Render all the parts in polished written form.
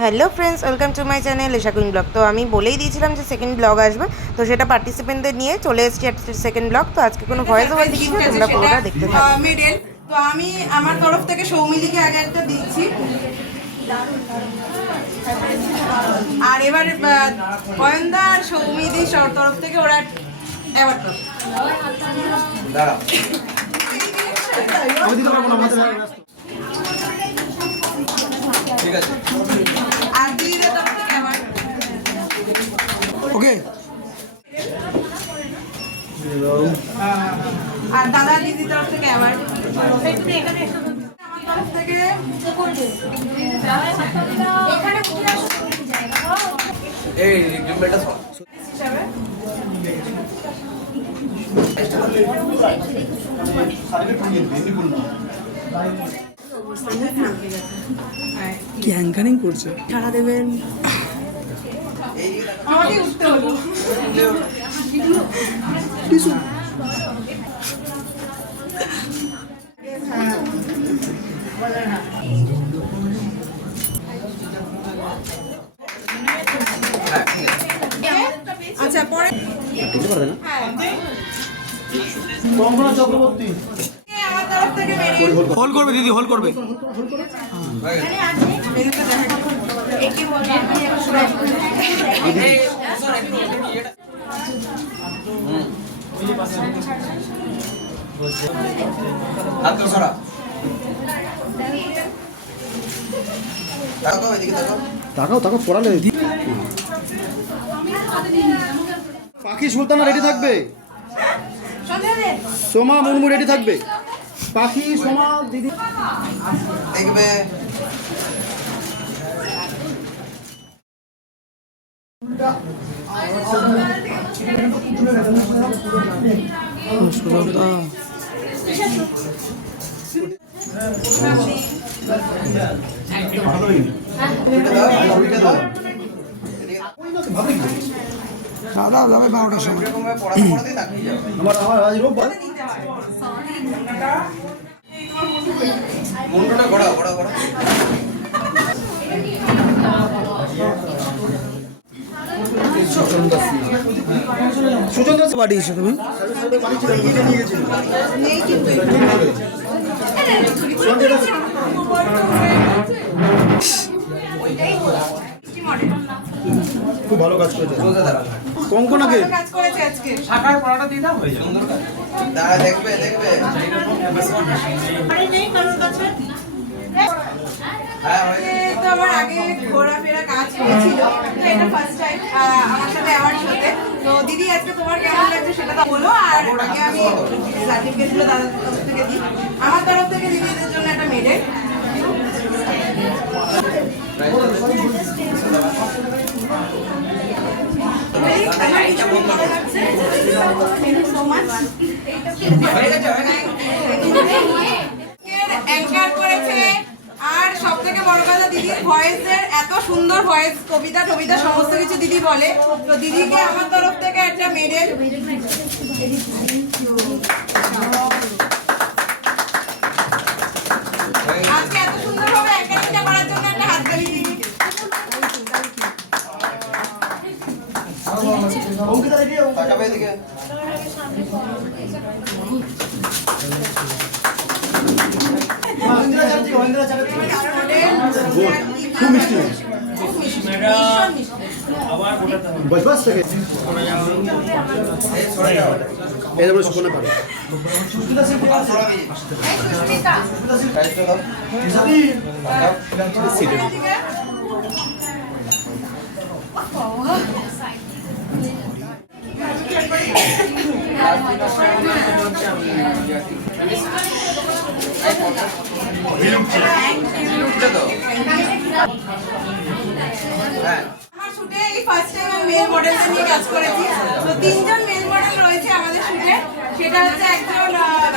Hello friends, welcome to my channel Esha queen blog. তো আমি বলেই দিয়েছিলাম যে সেকেন্ড ব্লগ আসবে, তো সেটা পার্টিসিপেন্টদের নিয়ে চলে এসেছি সেকেন্ড ব্লগ। তো আজকে কোনো ভয়েস ওভার দিচ্ছি না, তোমরা পুরোটা দেখতে থাকো। মেডেল তো আমি আমার তরফ থেকে সৌমিলিকে আগে একটা দিচ্ছি, আর এবার অয়নদা আর সৌমিদির তরফ থেকে ওরা অ্যাওয়ার্ড পাবে। ঠিক আছে, আর দিদিদের তরফ থেকে অ্যাওয়ার্ড। ওকে। আর দাদা দিদির তরফ থেকে অ্যাওয়ার্ড। আমার তরফ থেকে এই রিমেলটা সব হিসাবে কি অ্যাঙ্কারিং করছে? ছাড়া দেবেন, আমাকে উঠতে হলো। আচ্ছা পরে কঙ্কনা চক্রবর্তী আমার তরফ থেকে হোল করবে দিদি, হোল করবে। হাত তো সরা তাকাও, এদিকে তাকাও। তাকাও তাকাও, পড়ালে পাখি সুলতানা রেডি থাকবে, সোমা মুর্মু রেডি থাকবে। পাখি সোমা দিদি দেখবে সুলতা দাদা যাবে 12টার সময়। পড়াতে তাকিয়ে যাও। আমার আজ রোববার। মুন্ডটা ঘোরাও ঘোরাও ঘোরাও। সুচন্দ্র পাঠিয়েছো তুমি? খুব ভালো কাজ করেছে সোজা দাঁড়াও। কঙ্কনাকে। কাজ করেছে আজকে। শাখার পড়াটা দিয়ে দাও, হয়ে যাবে। সুন্দর কাজ। দাঁড়া, দেখবে দেখবে। হ্যাঁ, হয়ে যাবে। তো আমার আগে ঘোরাফেরা কাজ করেছিল, তো এটা ফার্স্ট টাইম আমার সাথে অ্যাওয়ার্ড হতে। তো দিদি আজকে তোমার কেমন লাগছে সেটা তো বলো, আর আগে আমি সার্টিফিকেটগুলো দাদার তরফ থেকে দিই। আমার তরফ থেকে দিদিদের জন্য একটা মেডেল। অ্যাঙ্কার করেছে, আর সব থেকে বড় কথা দিদির ভয়েসের এত সুন্দর ভয়েস, কবিতা টবিতা সমস্ত কিছু দিদি বলে। তো দিদিকে আমার তরফ থেকে একটা মেডেল। আজকে এত সুন্দরভাবে অ্যাঙ্কারিংটা করার জন্য একটা হাততালি দিদিকে। তাকাবে এদিকে। খুব মিষ্টি বসবাস থেকে এই সরে যাও। এরপরে সুকন্যা পাবে। আর সরাবি। দায়িত্ব দাও। উঠে দাও। হ্যাঁ, আমার শুটে এই ফার্স্ট টাইম আমি মেল মডেলটা নিয়ে কাজ করেছি। তো তিনজন মেল মডেল রয়েছে আমাদের শুটে, সেটা হচ্ছে একজন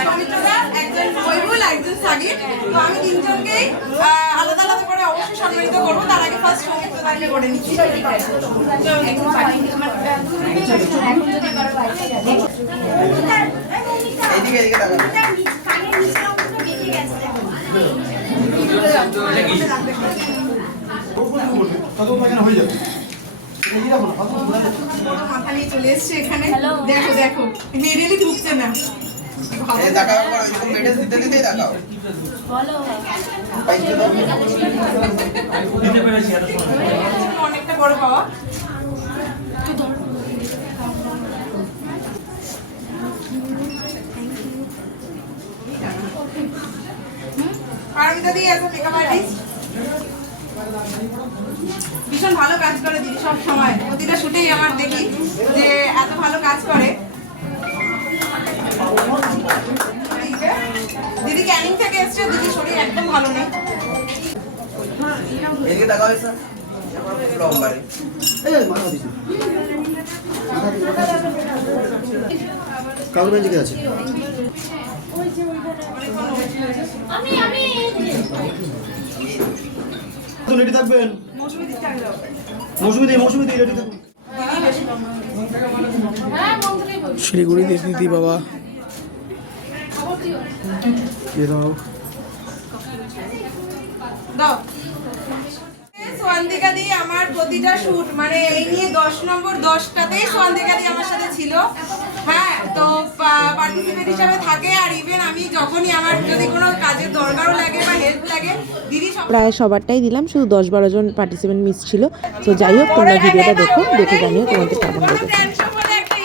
সমিত্রদা, একজন বৈবুল, একজন সাগির। তো আমি তিনজনকেই আলাদা আলাদা করে অবশ্যই সম্মানিত করবো। তার আগে ফার্স্ট সমিত্রদাকে করে নিচ্ছি। এইদিকে এদিকে তাকাও। বলবে তত এখানে হয়ে যাবে এই রাখো না ফালতু বলে যাচ্ছে। বড় মাথা নিয়ে চলে এসছে এখানে দেখো দেখো মেরেলি ঢুকছে না এই দেখাও পর এরকম মেডেল দিতে দিতেই দেখাও পাইছো তো অনেকটা বড় পাওয়া Paromita di as makeup artist ভীষণ ভালো কাজ করে দিদি সব সময় প্রতিটা শুটেই আমার দেখি যে এত ভালো কাজ করে দিদি ক্যানিং থেকে এসছে দিদি শরীর একদম ভালো নেই এদিকে দেখাও স্যার লম্বারে এই মাথা দিছি কালো বেঞ্চিকে আছে তো রেডি থাকবেন মৌসুমি দি রেডি থাকবেন শিলিগুড়িতে দিদি বাবা দিয়ে দাও দাও সোয়ান্তিকা দি আমার প্রতিটা শুট মানে এই নিয়ে 10 নম্বর 10টাতেই সোয়ান্তিকা দি আমার সাথে ছিল হ্যাঁ তো পার্টিসিপেন্ট হিসাবে থাকে আর ইভেন আমি যখনই আমার যদি কোনো কাজের দরকারও লাগে বা হেল্প লাগে দিদি সব প্রায় সবারটাই দিলাম, শুধু 10-12 জন পার্টিসিপেন্ট মিস ছিল। তো যাই হোক, তোমরা ভিডিওটা দেখো, দেখে জানিও তোমাদের কেমন লেগেছে। টেনশন বলে একটা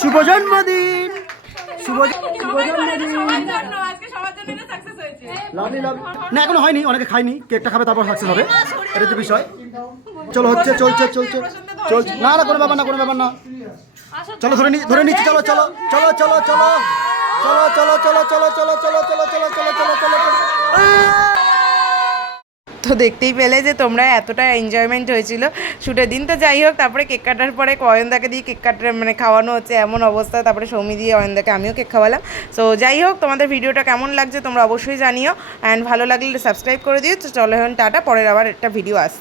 শুভ জন্মদিন শুভ জন্মদিন আজকে সবার জন্য এটা সাকসেস হয়েছে লাভলি লাভলি না এখনো হয়নি, অনেকে খায়নি, কেকটা খাবে তারপর সাকসেস হবে, এটা হচ্ছে বিষয়। চলো হচ্ছে চলছে না না কোনো ব্যাপার না চলো ধরে নিচ্ছি চলো চলো চলো চলো চলো চলো চলো চলো চলো চলো চলো চলো চলো চলো চলো চলো চলো তো দেখতেই পেলে যে তোমরা এতটা এনজয়মেন্ট হয়েছিল শুটের দিন। তো যাই হোক, তারপরে কেক কাটার পরে অয়নদাকে দিয়ে কেক কাটার মানে খাওয়ানো হচ্ছে এমন অবস্থা, তারপরে সৌমি দিয়ে অয়নদাকে আমিও কেক খাওয়ালাম। তো যাই হোক, তোমাদের ভিডিওটা কেমন লাগছে তোমরা অবশ্যই জানিও, অ্যান্ড ভালো লাগলে সাবস্ক্রাইব করে দিও। তো চলো এখন টাটা, পরের আবার একটা ভিডিও আসছে।